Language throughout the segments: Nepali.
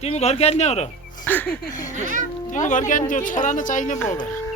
तिमी घर क्यान्ने हो र तिमी घर क्यान् त्यो छोरा न चाहिने पो हो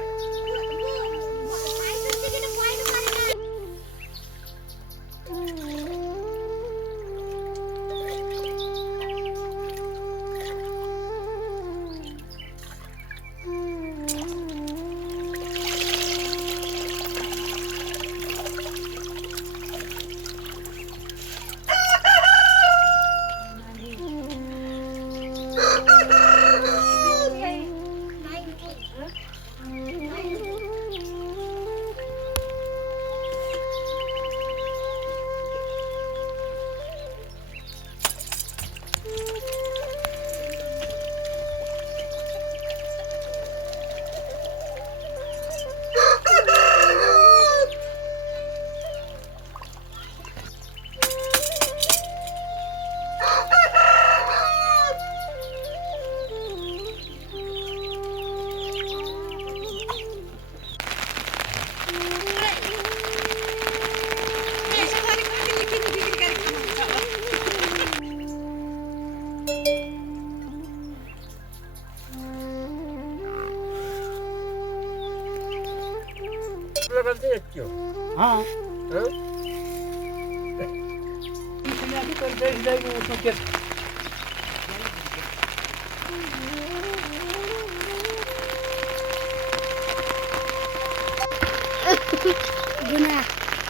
हाँ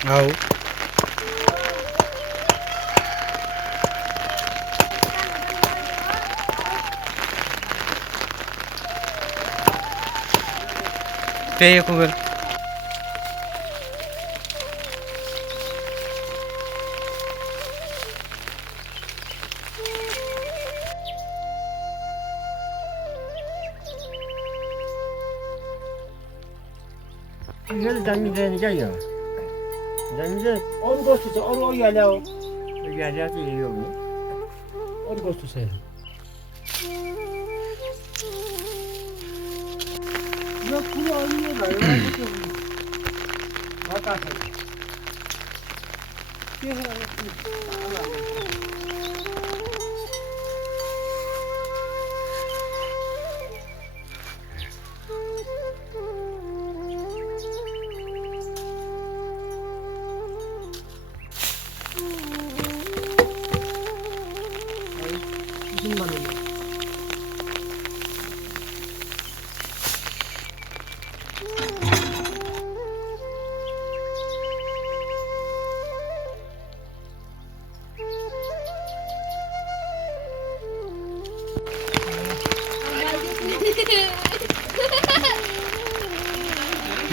आओ त्यही कुकुर जमीन क्या यो जमीन चाहिँ अरू वस्तु छ अरू अघि हाल्यो ज्यादा चाहिँ यही हो नि अरू वस्तु छ यो ठुलो अघि नै भयो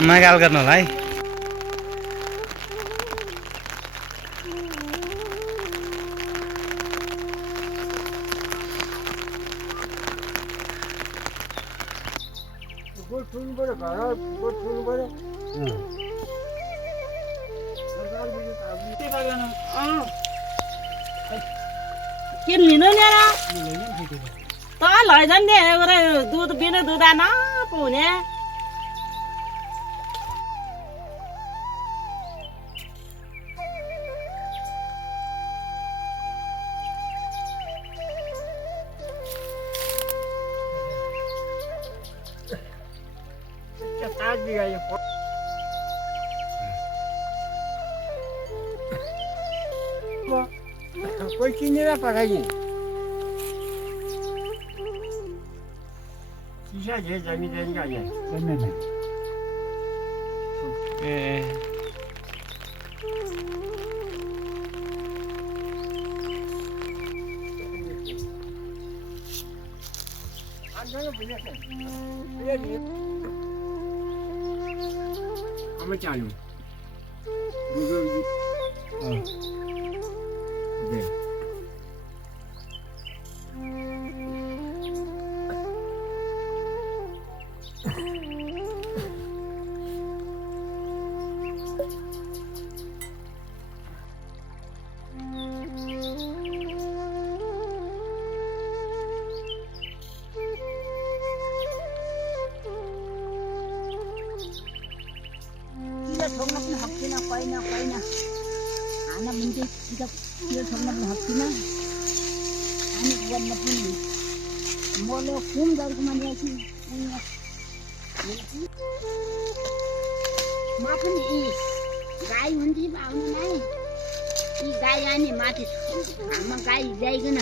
नगाल गर्नु होला है किन लिनु नि त लैजान नि दुध बिना दुध आना पुने कोही किनेर पकाइदिए चिसा झे जमिन क्या ए Ama canım. ठोक्न पनि सक्दिनँ, होइन होइन खाना पनि त्यो छोड्न पनि सक्दिनँ अनि गर्न पनि मले कुम गरेको मान्छे म पनि यी गाई हुन्छ आउनुलाई यी गाई आने माथि म गाई ल्याइकन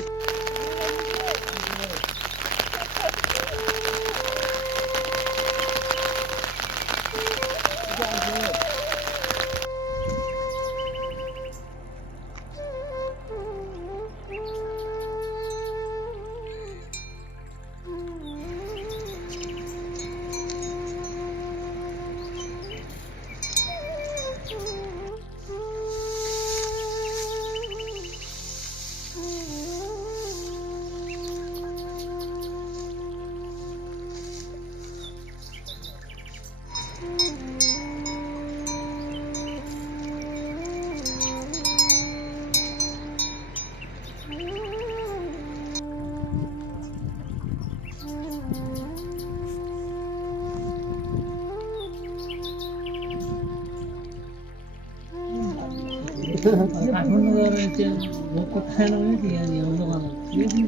काठमाडौँ गएर त्यहाँ भोकको खाना पनि थियो नि आउँदो खाना यो पनि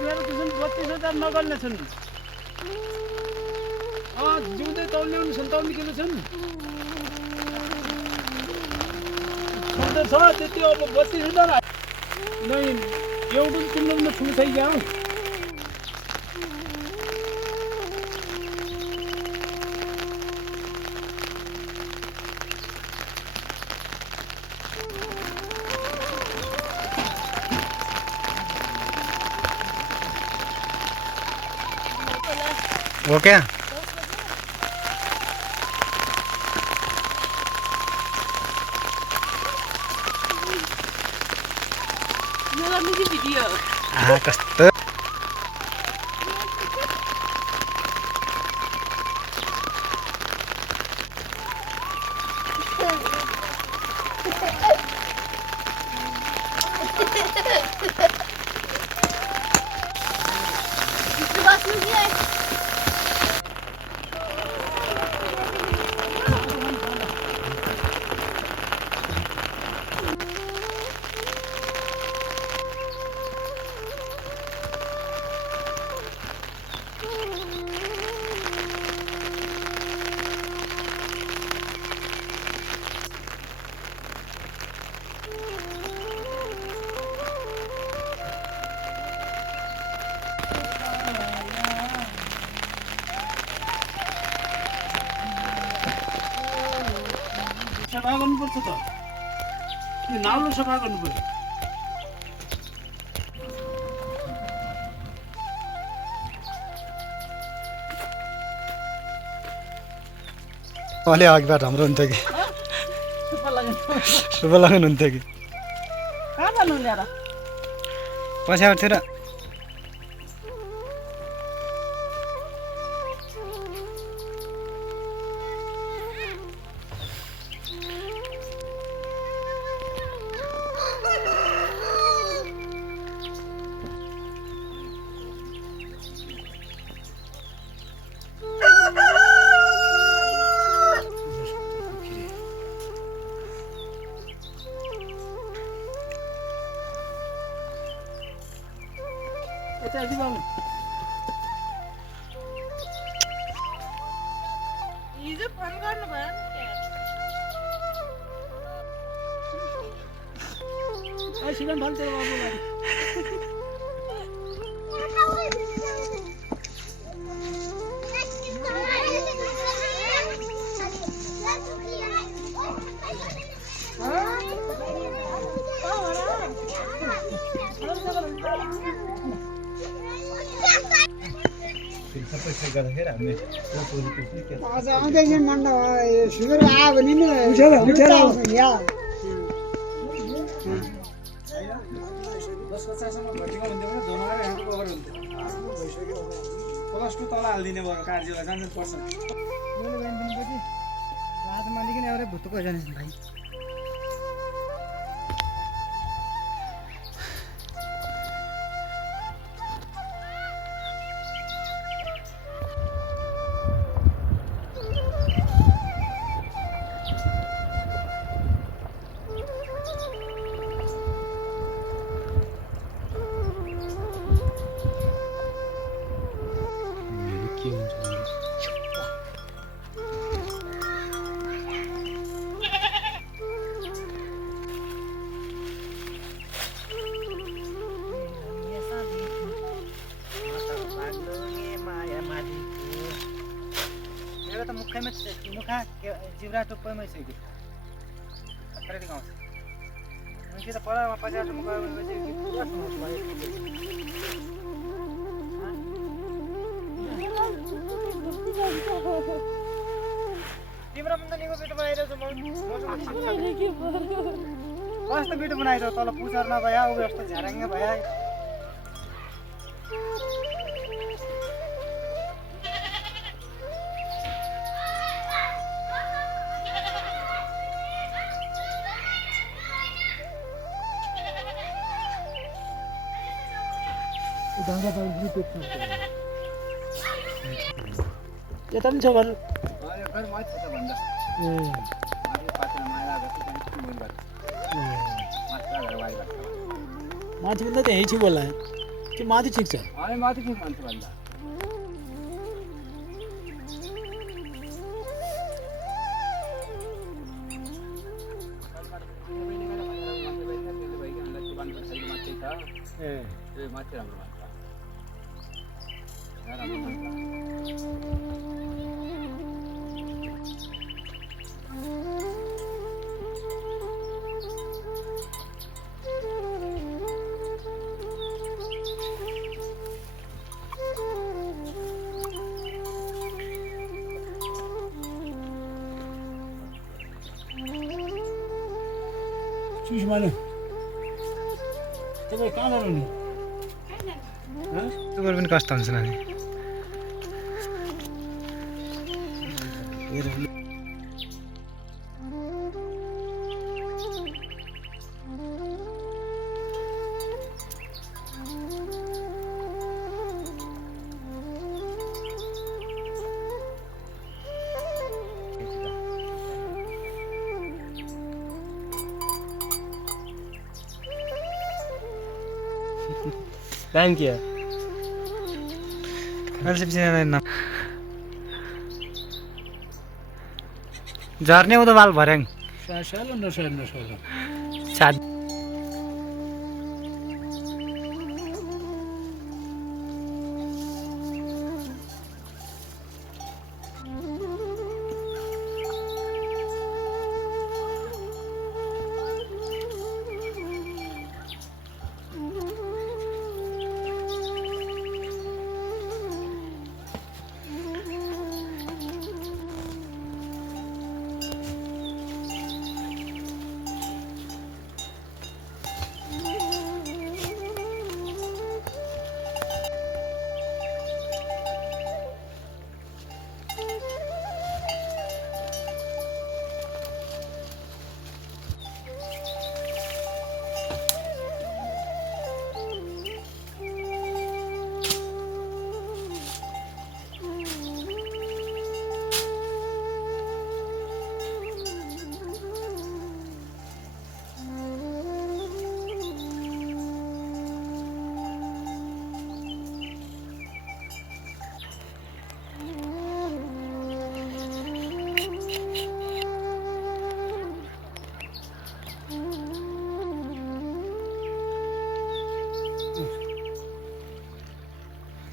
मेरो त्यसमा 32,000 नगर्ने छन् जिउँदै तौल्याउने 57 किलो छन् छँदै छ त्यति अब 32,000 नै एउटा किन्नु ठुलो छ यहाँ हो क्या कस्तो सफा गर्नुपर्छ त यो नाउलो सफा गर्नुपर्छ अलि अघिबाट हाम्रो हुन्थ्यो कि शुभ लगन हुन्थ्यो कि कहाँ जानु ल्याएर पछि आउँथ्यो र हिजो फोन गर्नु भयो नि सिधै भन्छ बाबुलाई आज आउँदैछ मण्ड सुगर आयो भने नि उठेर आउँछ यहाँ 50 मा भर्तीमा हुन्थ्यो भने धोमाएर यहाँको कभर हुन्थ्यो भइसक्यो प्लस 2 तल हालिदिने भयो कार्यलाई जान्नु पर्छ मैले गाइन दिनपछि रात मालिकले एउटै भुतको जाने भाइ त मुखैमा मुखा जिब्रा टुप्पैमै छ कि खतरै गाउँ मुखी त परामा 50 मुखा भनेपछि कि पुरा समस्या भयो तिम्रो पनि त निको बेटो बनाइरहेको छ कस्तो बेटो बनाइरहेको तल पुछर नभया उ यस्तो झ्याराङ्गे भया यता पनि छ घर माथि पनि त यहीँ छु बोला कि माथि ठिक छ माथि ठिक मान्छे भन्दा माथि राम्रो सुषमा तपाईँ कहाँ जानु नि सुगर पनि कस्तो हुन्छ नानी Thank you. झर्ने उदो बाल भर्याङ सालो नसालो सात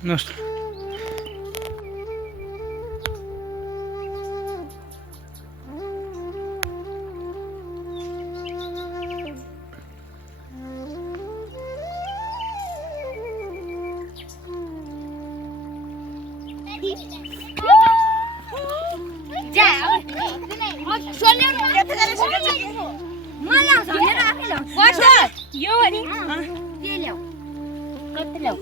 नमस्ते यो कति ल्याऊ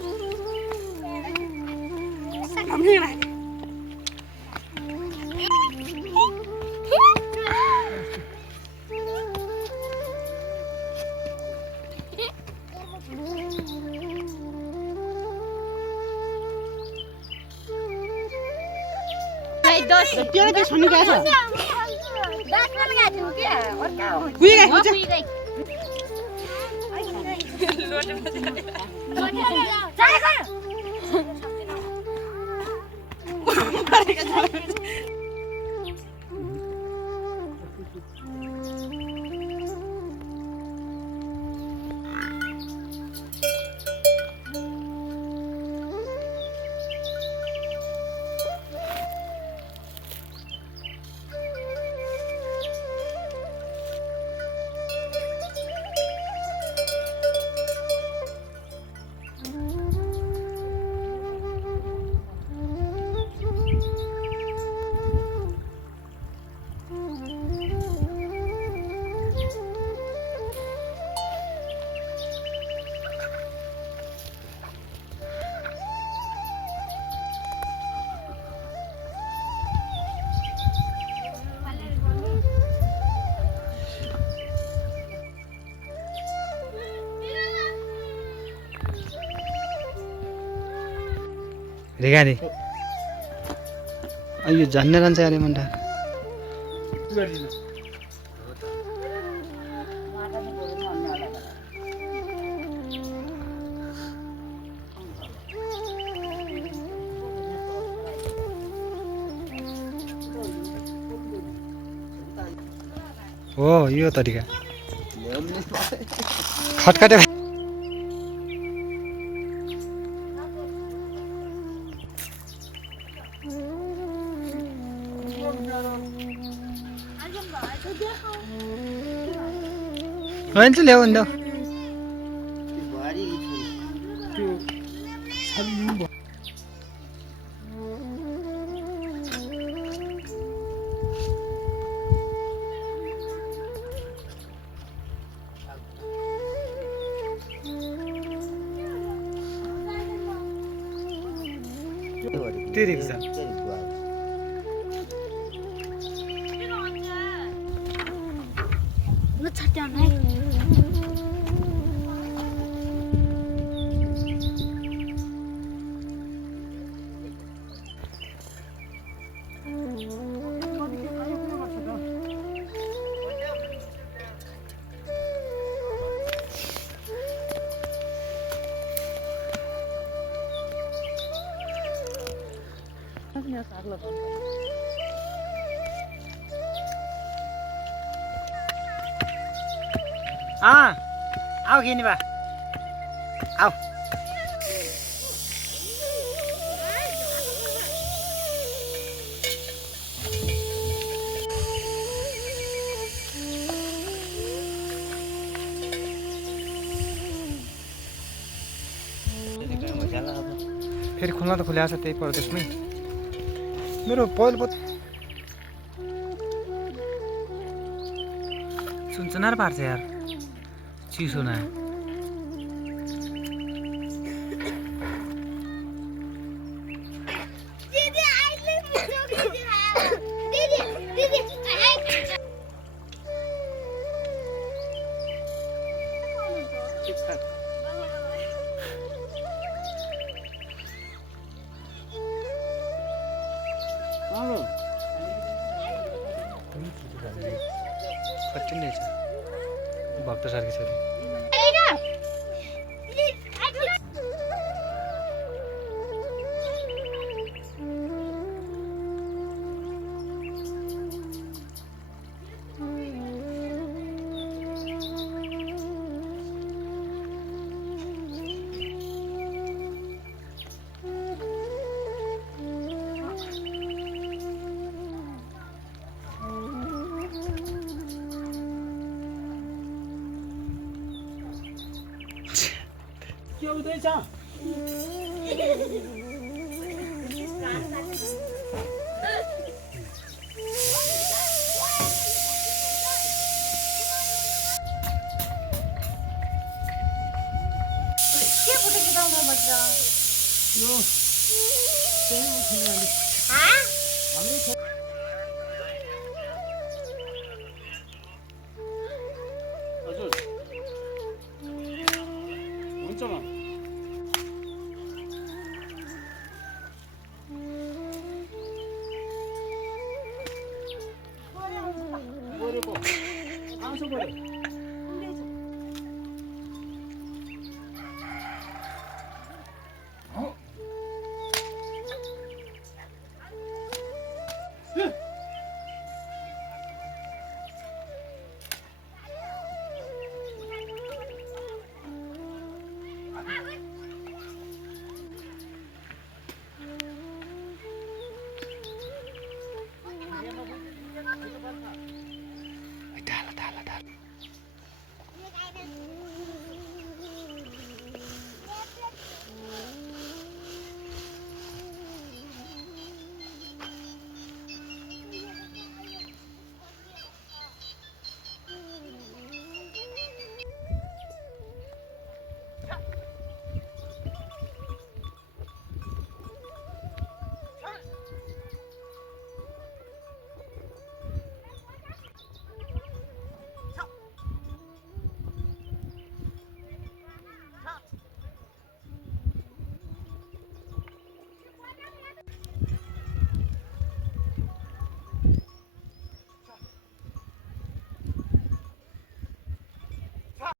तेरो त छनु गएछ रेगारे अयो झन्ने रहन्छ अरे मन्टा गरिदिनु हो यो तरिका खटखटे हुन्छ ल्याऊ नि त त्यही छ न छट्याउन है आऊ घेनी बा आऊ फेरि खुल्न त खुल्या छ त्यही परदेशमै मेरो पहिलो सुनचुनार पार्छ यार चिसो न कति नै छ भक्त सारखी छ के हुँदैछ के यो हजुर हुन्छ म बोरेको आउँछ बोरे